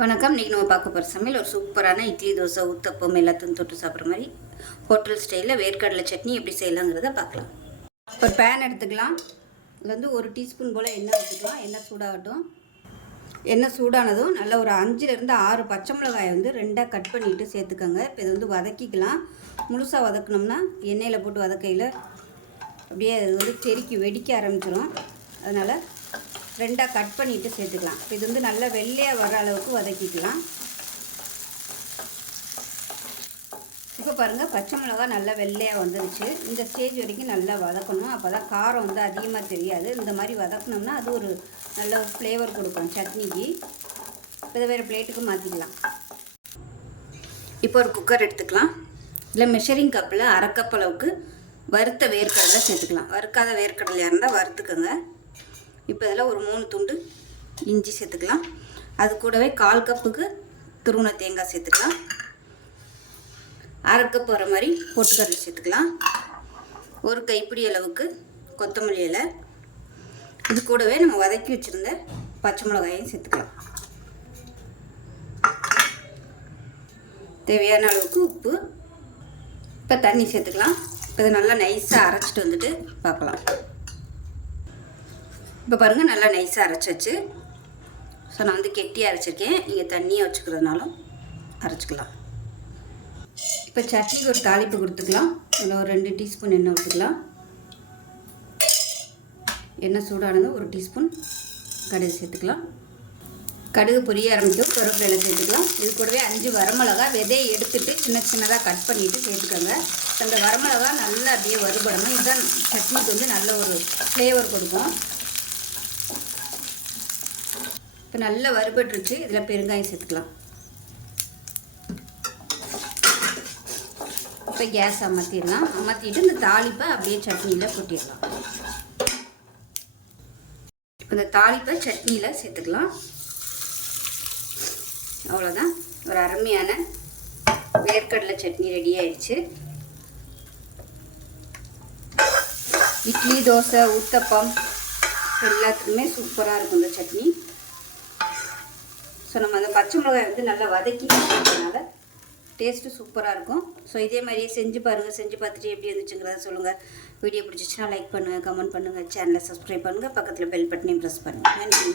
வணக்கம். இன்றைக்கி நம்ம பார்க்க போகிற சமையல் ஒரு சூப்பரான இட்லி, தோசை, ஊத்தப்பம் எல்லாத்தையும் தொட்டு சாப்பிட்ற மாதிரி ஹோட்டல் ஸ்டைலில் வேர்க்கடலை சட்னி எப்படி செய்யலாங்கிறத பார்க்கலாம். ஒரு பேன் எடுத்துக்கலாம். இதில் வந்து 1 டீஸ்பூன் போல் எண்ணெய் ஊற்றிக்கலாம். எண்ணெய் சூடாகட்டும். எண்ணெய் சூடானதும் நல்லா ஒரு 5லேருந்து 6 பச்சை மிளகாயை வந்து 2ஆக கட் பண்ணிவிட்டு சேர்த்துக்கோங்க. இப்போ இது வந்து வதக்கிக்கலாம். முழுசாக வதக்கணும்னா எண்ணெயில் போட்டு வதக்கையில் அப்படியே அது வந்து தெறிக்கி வெடிக்க ஆரம்பிச்சிடும். அதனால் 2ஆக கட் பண்ணிவிட்டு சேர்த்துக்கலாம். இது வந்து நல்லா வெள்ளையாக வர அளவுக்கு வதக்கிக்கலாம். இப்போ பாருங்கள், பச்சை மிளகா நல்லா வெள்ளையாக வந்துருச்சு. இந்த ஸ்டேஜ் வரைக்கும் நல்லா வதக்கணும். அப்போ தான் காரம் வந்து அதிகமாக தெரியாது. இந்த மாதிரி வதக்கணும்னா அது ஒரு நல்ல ஒரு ஃப்ளேவர் கொடுக்கும் சட்னிக்கு. இதை வேறு பிளேட்டுக்கு மாற்றிக்கலாம். இப்போ ஒரு குக்கர் எடுத்துக்கலாம். இதில் மெஷரிங் கப்பில் 1/2 கப் அளவுக்கு வறுத்த வேர்க்கடலை சேர்த்துக்கலாம். வறுக்காத வேர்க்கடலையாக இருந்தால் வறுத்துக்கோங்க. இப்போ இதில் ஒரு 3 துண்டு இஞ்சி சேர்த்துக்கலாம். அது கூடவே 1/4 கப்புக்கு துருவின தேங்காய் சேர்த்துக்கலாம். 1/2 கப் வர மாதிரி பொட்டுக்கடலை சேர்த்துக்கலாம். ஒரு கைப்பிடி அளவுக்கு கொத்தமல்லி இலை. இது கூடவே நம்ம வதக்கி வச்சுருந்த பச்சை மிளகாயையும் சேர்த்துக்கலாம். தேவையான அளவுக்கு உப்பு. இப்போ தண்ணி சேர்த்துக்கலாம். இப்போ இதை நல்லா நைஸாக அரைச்சிட்டு வந்துட்டு பார்க்கலாம். இப்போ பாருங்கள், நல்லா நைஸாக அரைச்சாச்சு. ஸோ நான் வந்து கெட்டியாக அரைச்சிருக்கேன். நீங்கள் தண்ணியாக வச்சுக்கிறதுனாலும் அரைச்சிக்கலாம். இப்போ சட்னிக்கு ஒரு தாளிப்பு கொடுத்துக்கலாம். இதில் ஒரு 2 டீஸ்பூன் எண்ணெய் ஊற்றிக்கலாம். எண்ணெய் சூடானது 1 டீஸ்பூன் கடுகு சேர்த்துக்கலாம். கடுகு பொரிய ஆரம்பிக்கும். கருவேப்பிலை சேர்த்துக்கலாம். இது கூடவே 5 வரமிளகா விதையை எடுத்துகிட்டு சின்னதாக கட் பண்ணிவிட்டு சேர்த்துக்கோங்க. அந்த வரமிளகா நல்லா அப்படியே வறுபடணும். இதுதான் சட்னிக்கு வந்து நல்ல ஒரு ஃப்ளேவர் கொடுக்கும். இப்போ நல்லா வறுபட்டுருச்சு. இதில் பெருங்காயம் சேர்த்துக்கலாம். இப்போ கேஸ் அமர்த்திடலாம். அமர்த்திட்டு இந்த தாளிப்பை அப்படியே சட்னியில் கொட்டிடலாம். இப்போ இந்த தாளிப்பை சட்னியில் சேர்த்துக்கலாம். அவ்வளோதான், ஒரு அருமையான வேர்க்கடலை சட்னி ரெடி ஆயிடுச்சு. இட்லி, தோசை, ஊத்தப்பம் எல்லாத்துக்குமே சூப்பராக இருக்கும் இந்த சட்னி. ஸோ நம்ம அந்த பச்சை மிளகாய் வந்து நல்லா வதக்கிக்கிறதுனால டேஸ்ட்டு சூப்பராக இருக்கும். ஸோ இதே மாதிரியே செஞ்சு பாருங்கள். செஞ்சு பார்த்துட்டு எப்படி இருந்துச்சுங்கிறத சொல்லுங்கள். வீடியோ பிடிச்சிச்சுன்னா லைக் பண்ணுங்கள், கமெண்ட் பண்ணுங்கள், சேனலை சப்ஸ்கிரைப் பண்ணுங்கள், பக்கத்தில் பெல் பட்டனையும் ப்ரெஸ் பண்ணுங்கள். நன்றி.